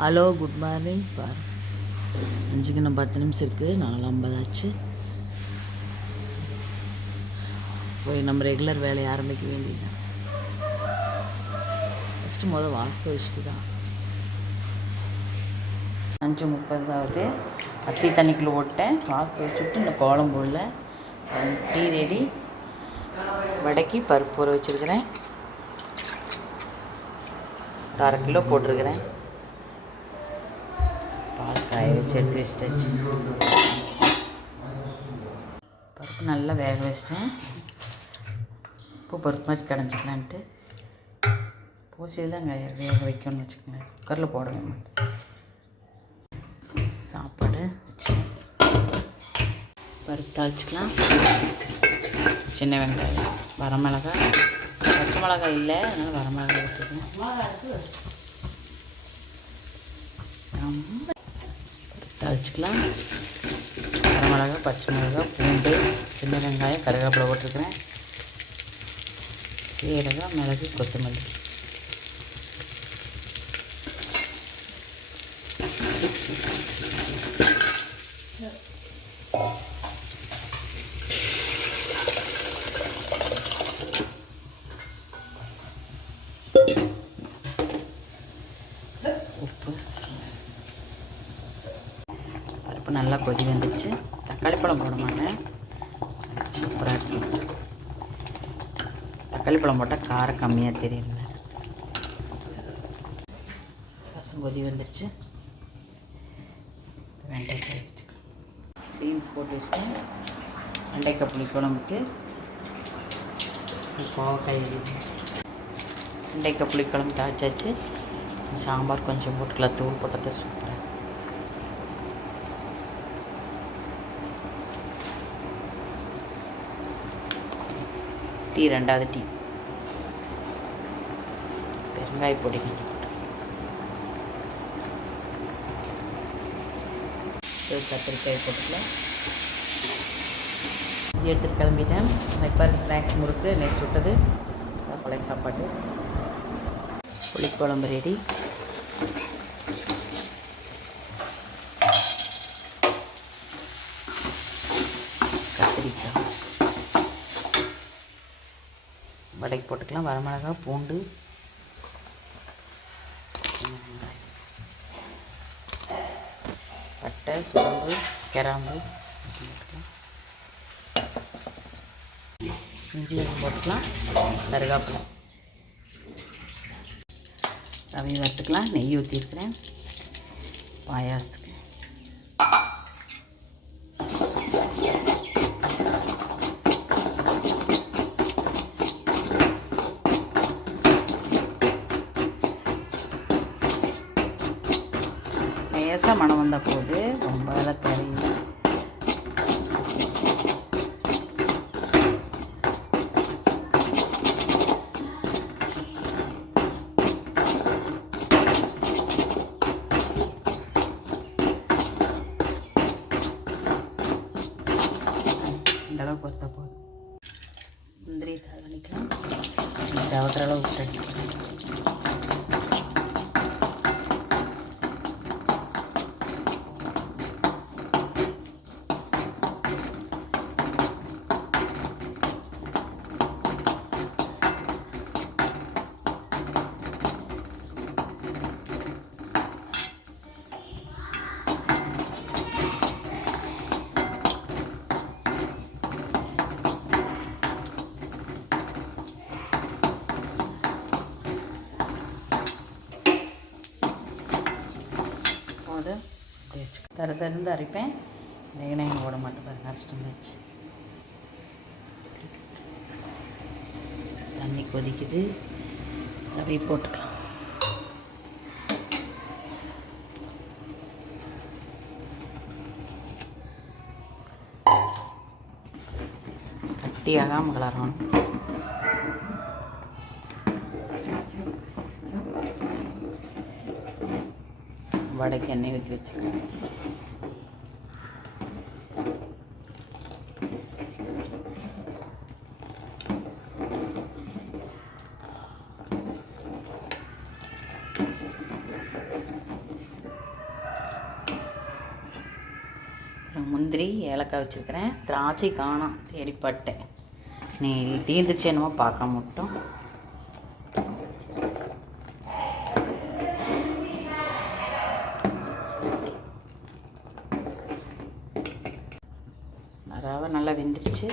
Hello good morning பார். அஞ்சுக்கு இன்னும் பத்து நிமிஷம் இருக்குது நாலு ஐம்பதாச்சு. போய் நம்ம ரெகுலர் வேலையை ஆரம்பிக்க வேண்டியதுதான். ஃபஸ்ட்டு முதல் வாஸ்து வச்சுட்டு தான். அஞ்சு முப்பதாவது. அரிசி தண்ணிக்குள்ளே ஓட்டேன் வாஸ்து வச்சுட்டு இந்த கோலம் போடல டீ ரெடி. வடக்கி பருப்பு ஊற வச்சுருக்கிறேன். அரை கிலோ போட்டிருக்கிறேன். காய வச்சு எடுத்து வச்சிட்டாச்சு. பருப்பு நல்லா வேக வச்சிட்டேன். இப்போ பருப்பு மாதிரி கடைஞ்சிக்கலான்ட்டு. பூசியில் தான் அங்கே வேக வைக்கணும்னு வச்சுக்கோங்க குக்கரில் போடவே மாட்டேன். சாப்பாடு வச்சுட்டேன். பருப்பு தாளிச்சிக்கலாம். சின்ன வெங்காயம் வரமிளகாய் பச்சை மிளகாய் இல்லை அதனால் வரமிளகாய் எடுத்துக்கணும். ரொம்ப தாளிச்சிக்கலாம் வரமிளகா பச்சை மிளகாய் பூண்டு சின்ன வெங்காயம் கருவேப்பிலை போட்டிருக்கிறேன். சீரகம் மிளகு கொத்தமல்லி. உப்பு பருப்பு நல்லா கொதி வந்துச்சு தக்காளி பழம் போட மாட்டேன் சூப்பராக இருக்கும் பழம் போட்டால் காரம் கம்மியாக தெரியுங்க ரசம் கொதி வந்துருச்சு. வெண்டைக்காய் வச்சுக்கலாம். பீன்ஸ் போட்டு வச்சுட்டேன். வெண்டைக்காய் புளி குழம்புக்கு கோவக்காய் வெண்டைக்காய் புளிக்குழம்பு தாளிச்சாச்சு. சாம்பார் கொஞ்சம் போட்டுக்கலாம். தூள் போட்டது சூப்பராக டீ ரெண்டாவது டீ. வெங்காய பொடி. கத்திரிக்காய் போட்டுக்கலாம். எடுத்துகிட்டு கிளம்பிட்டேன். இப்போ ஸ்நாக்ஸ் முறுக்கு நெக்ஸ்ட் விட்டது பழைய சாப்பாடு. புளிக்குழம்பு ரெடி கத்திரிக்காய். வடைக்கு போட்டுக்கலாம். வரமிளகா பூண்டு சின்ன வெங்காயம். பட்டை சோம்பு கிராம்பு இஞ்சி போட்டுக்கலாம். கருவேப்பிலை ரவி வறுத்துக்கலாம். நெய் ஊற்றிருக்கிறேன் பாயாசத்துக்கு. லேசாக மனம் வந்த போது ரொம்ப வேலை தேவையில்லை இந்த அளவுக்கு ஒத்த போதும் முந்திரி தவணிக்கலாம் தர தருந்து அரைப்பேன். வெங்காயம் போட மாட்டேன் பாருங்க அரைச்சிட்டு வந்தாச்சு. தண்ணி கொதிக்குது. அப்படியே போட்டுக்கலாம். கட்டியாகாமல் கிளறணும் வடைக்கு எண்ணெய் ஊற்றி வச்சுக்கோங்க. முந்திரி ஏலக்காய் வச்சுருக்கிறேன். திராட்சை காணும் சரிப்பட்டேன் நீ தீர்ந்துச்சு என்னமோ பார்க்க மட்டும் ரவை நல்லா வெந்துருச்சு.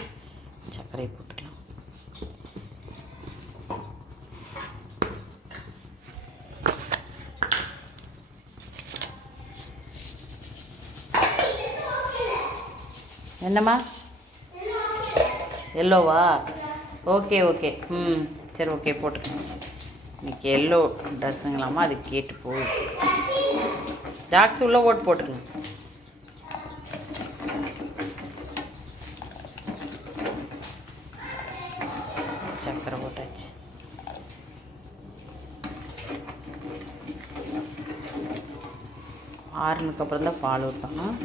சர்க்கரை போட்டுக்கலாம். என்னம்மா? எல்லோவா? Okay okay. ம் சரி ஓகே போட்டுக்கோங்க இன்னைக்கு எல்லோ ட்ரெஸ்ஸுங்களாமா அது கேட்டு போகுது. ஜாக்ஸ் உள்ள ஓட்டு போட்டுக்கோங்க சக்கரை போட்டாச்சு. ஆறுனதுக்கப்புறம் தான் பால் ஊற்றணும்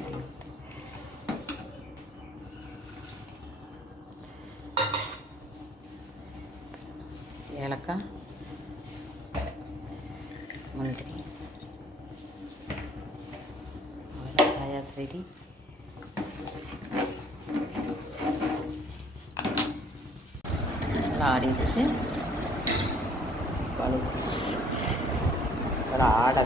ఇక్కడ ఆట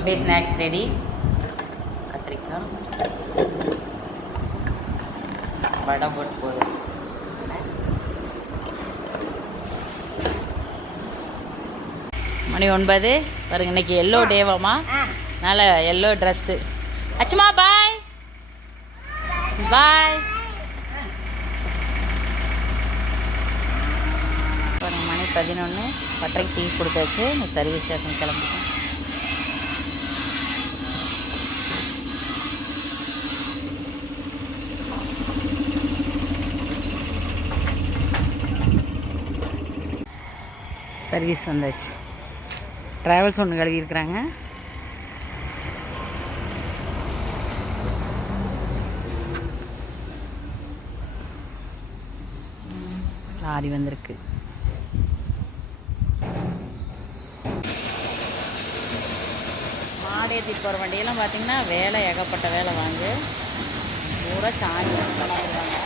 அப்படியே ஸ்நாக்ஸ் ரெடி கத்திரிக்காய். வடை போட்டு போதும். மணி ஒன்பது. பாருங்க இன்னைக்கு எல்லோ டேவாமா நல்ல எல்லோ ட்ரெஸ்ஸு அச்சுமா பாய் பாய் மணி பதினொன்று பட்டரைக்கு டீ கொடுத்தாச்சு. சர்வீஸ் ஸ்டேஷன் கிளம்பிட்டேன் சர்வீஸ் வந்தாச்சு. ட்ராவல்ஸ் ஒன்று கழுவி இருக்கிறாங்க லாரி வந்திருக்கு. மாடேத்தி போகிற வண்டியெல்லாம் பார்த்தீங்கன்னா வேலை ஏகப்பட்ட வேலை வாங்கு. பூரா சாணி கொண்டாந்துருவாங்க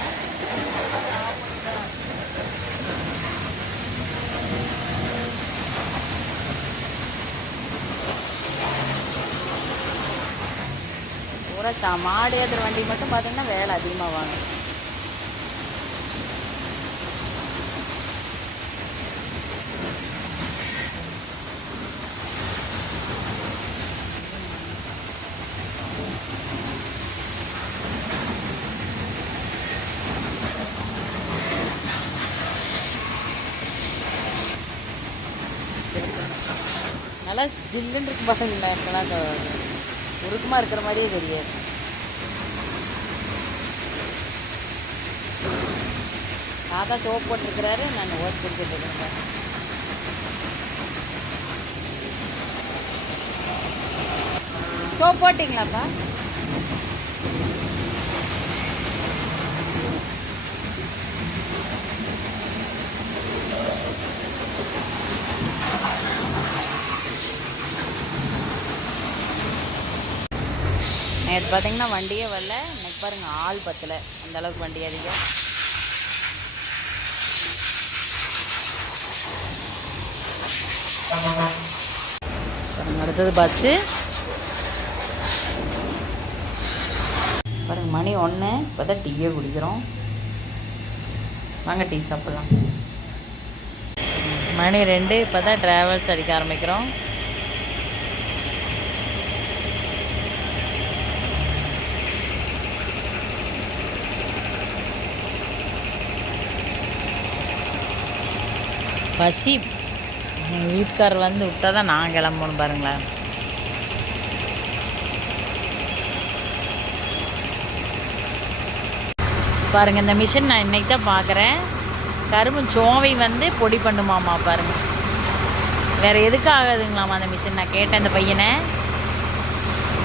தான். மாடு ஏற்றுற வண்டி மட்டும் பார்த்தீங்கன்னா வேலை அதிகமாக வாங்கும். நல்லா ஜில்லுன்னு இருக்கும் பாருங்களா இப்போலாம் அந்த உருக்கமாக இருக்கிற மாதிரியே தெரியாது. தாத்தா சோப் போட்டிருக்கிறாரு நான் ஓட்டு குடிச்சிட்டு இருக்கேன். சோப் போட்டிங்களாப்பா? நேற்று பார்த்தீங்கன்னா வண்டியே வரல. இன்னைக்கு பாருங்க ஆள் பத்தலை. அந்த அளவுக்கு வண்டி அதிகம். அடுத்தது பஸ்ஸு பாருங்க மணி ஒன்று இப்போ தான் டீயே குடிக்கிறோம். வாங்க டீ சாப்பிட்லாம். மணி ரெண்டு. இப்போ தான் ட்ராவல்ஸ் அடிக்க ஆரம்பிக்கிறோம். பசி எங்கள் வீட்டுக்காரர் வந்து விட்டால் தான் நான் கிளம்பணும் பாருங்களேன். பாருங்க இந்த மிஷின் நான் இன்னைக்கு தான் பார்க்குறேன் கரும்பு சோவை வந்து பொடி பண்ணுமாம்மா பாருங்க. வேறு எதுக்கு ஆகாதுங்களாம்மா அந்த மிஷின்? நான் கேட்டேன் இந்த பையனை.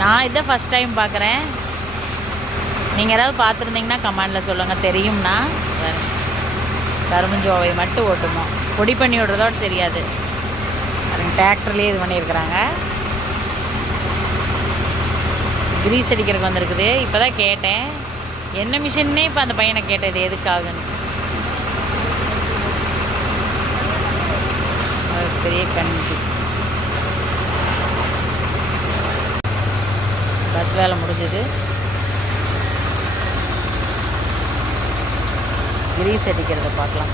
நான் இதை ஃபஸ்ட் டைம் பார்க்குறேன் நீங்கள் ஏதாவது பார்த்துருந்தீங்கன்னா கமெண்டில் சொல்லுங்கள் தெரியும்னா. கரும்பு சோவை மட்டும் ஓட்டுமோ பொடி பண்ணி விடுறதோட தெரியாது. டிராக்டர்லேயே இது பண்ணியிருக்கிறாங்க. கிரீஸ் அடிக்கிறதுக்கு வந்திருக்குது. இப்போ தான் கேட்டேன். என்ன மிஷின்னே இப்போ அந்த பையனை கேட்டது எதுக்காகுன்னு. அது பெரிய கண்ணுக்கு. பஸ் வேலை முடிஞ்சது. கிரீஸ் அடிக்கிறத பார்க்கலாம்.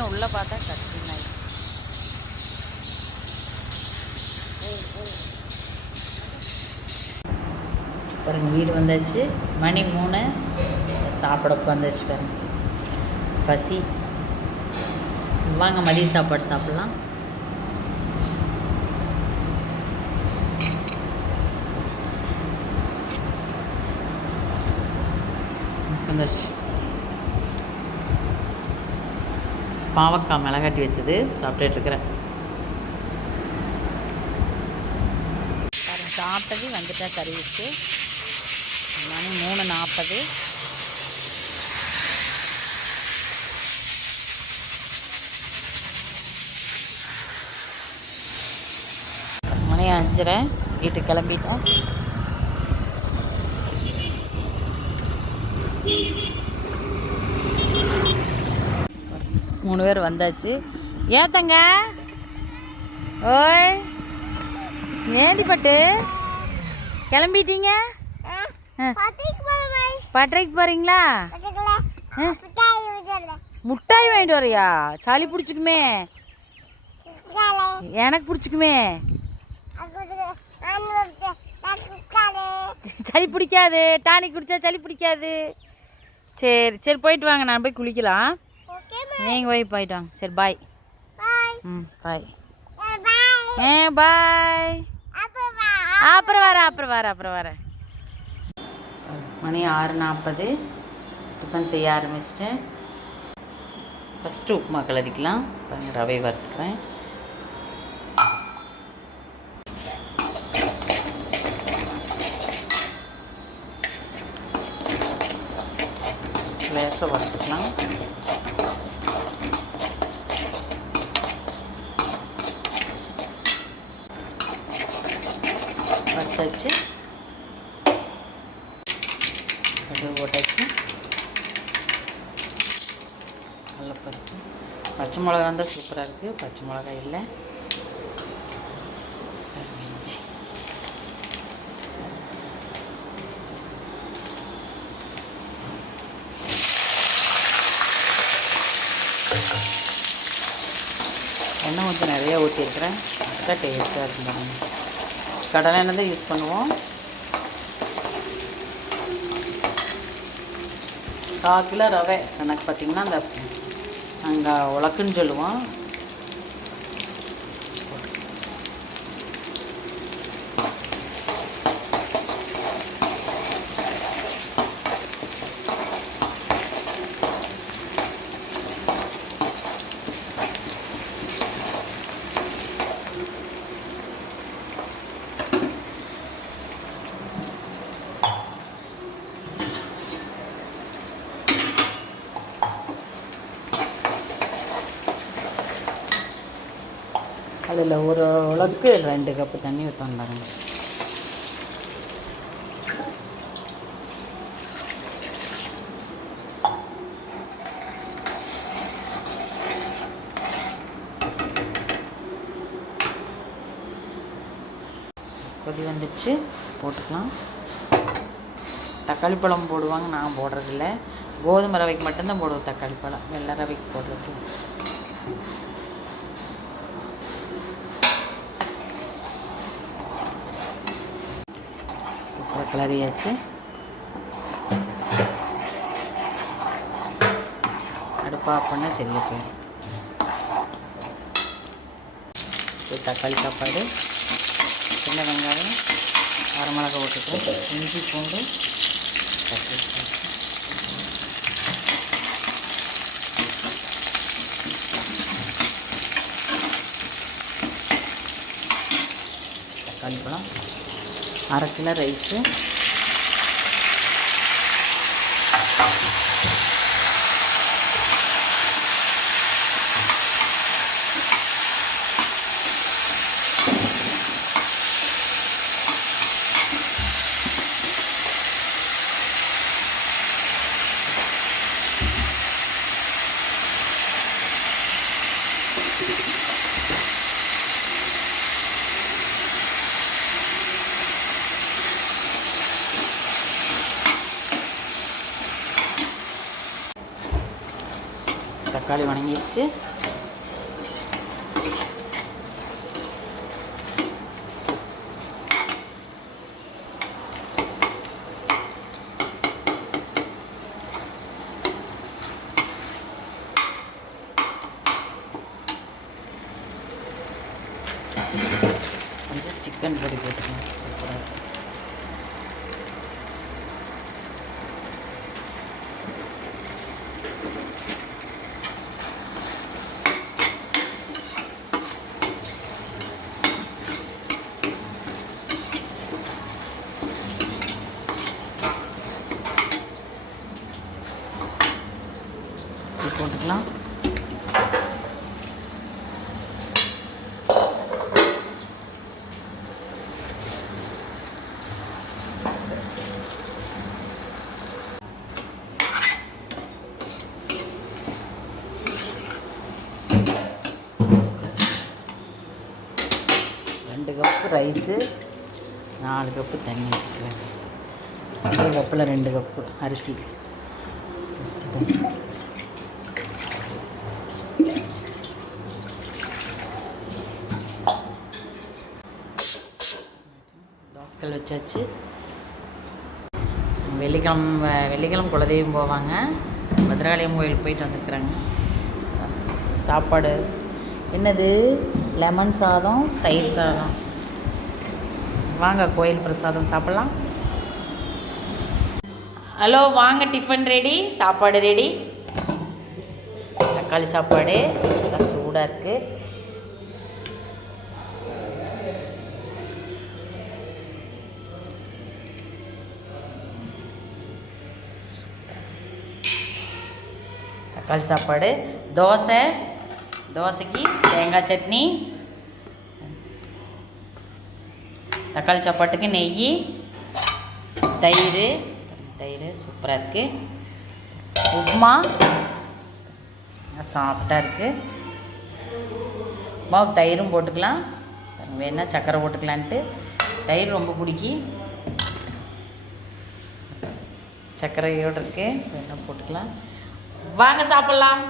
மிஷின் உள்ளே பார்த்தா கஷ்டம் பாருங்க வீடு வந்தாச்சு. மணி மூணு. சாப்பிட உட்காந்துச்சு பாருங்க. பசி. வாங்க மதிய சாப்பாடு சாப்பிட்லாம். வந்தாச்சு பாவக்காய் மிளகாட்டி வச்சது. சாப்பிட்டுட்டு சாப்பிட்டது வந்துட்டா கறி வச்சு. மணி மூணு நாற்பது மணி அஞ்சரை. வீட்டுக்கு கிளம்பிட்டோம். மூணு பேர் வந்தாச்சு. ஏத்தங்க ஓய் ஏண்டி பட்டு கிளம்பிட்டீங்க. பட்டறைக்கு போறீங்களா? ஆ. முட்டாய் வாங்கிட்டு வரியா? சளி பிடிச்சிக்குமே. எனக்கு பிடிச்சிக்குமே. சளி பிடிக்காது. டானிக் குடிச்சா சளி பிடிக்காது. சரி சரி போயிட்டு வாங்க. நான் போய் குளிக்கலாம். நீங்கள் போய் போயிட்டு வாங்க. சரி பாய் ம் பாய் ஏ பாய் அப்புறம் வரேன் அப்புறம் வரேன் அப்புறம் வரேன். மணி ஆறு நாற்பது. டிஃபன் செய்ய ஆரம்பிச்சிட்டேன். ஃபஸ்ட்டு உப்புமா பாருங்க ரவை வறுத்துக்கிறேன் லேசாக வறுத்துக்கலாம் வறுத்தாச்சு கடுகு போட்டாச்சு கடலப்பருப்பு பச்சை மிளகா இருந்தால் சூப்பராக இருக்குது பச்சை மிளகா இல்லை. இஞ்சி. எண்ணெய் கொஞ்சம் நிறையா ஊற்றிருக்கிறேன் அதுதான் டேஸ்ட்டாக இருக்கும் பாருங்க. கடலை எண்ணெய் தான் யூஸ் பண்ணுவோம். கால் கிலோ ரவை எனக்கு பார்த்திங்கன்னா அந்த அங்கே உலக்குன்னு சொல்லுவோம். அதில் ஒரு உலக்கு ரெண்டு கப்பு தண்ணி ஊற்றணும் பாருங்க. கொதி வந்துடுச்சு போட்டுக்கலாம். தக்காளி பழம் போடுவாங்க நான் போடுறதில்ல. கோதுமை ரவைக்கு மட்டும்தான் போடுவோம் தக்காளி பழம். வெள்ளை ரவைக்கு போடுறது சூப்பராக கிளறியாச்சு அடுப்பா பண்ணால் செல்லு போயிடும் இப்போ தக்காளி சாப்பாடு சின்ன வெங்காயம் வரமிளகா போட்டுட்டு இஞ்சி பூண்டு தக்காளி பழம் அரை கிலோ ரைஸு வணங்கிடுச்சு போட்டுக்கலாம். ரெண்டு கப்பு ரைஸு நாலு கப்பு தண்ணி ஊற்றிக்கலாம் ஒரு கப்பில் ரெண்டு கப்பு அரிசி. தோசைக்கல் வச்சாச்சு. வெள்ளிக்கிழமை வெள்ளிக்கிழமை குலதெய்வம் போவாங்க. பத்ரகாளியம் கோயிலுக்கு போயிட்டு வந்துருக்குறாங்க. சாப்பாடு. என்னது? லெமன் சாதம் தயிர் சாதம். வாங்க கோயில் பிரசாதம் சாப்பிட்லாம். ஹலோ வாங்க டிஃபன் ரெடி. சாப்பாடு ரெடி. தக்காளி சாப்பாடு. நல்லா சூடாக இருக்குது தக்காளி சாப்பாடு தோசை தோசைக்கு தேங்காய் சட்னி தக்காளி சாப்பாட்டுக்கு நெய் தயிர் தயிர் சூப்பராக இருக்குது உப்புமா சாஃப்டாக இருக்குது உப்மாவுக்கு தயிரும் போட்டுக்கலாம். வேணா சக்கரை போட்டுக்கலான்ட்டு. தயிர் ரொம்ப பிடிக்கும் சர்க்கரையோடு இருக்குது வேணா போட்டுக்கலாம். வாங்க சாப்பிட்லாம்.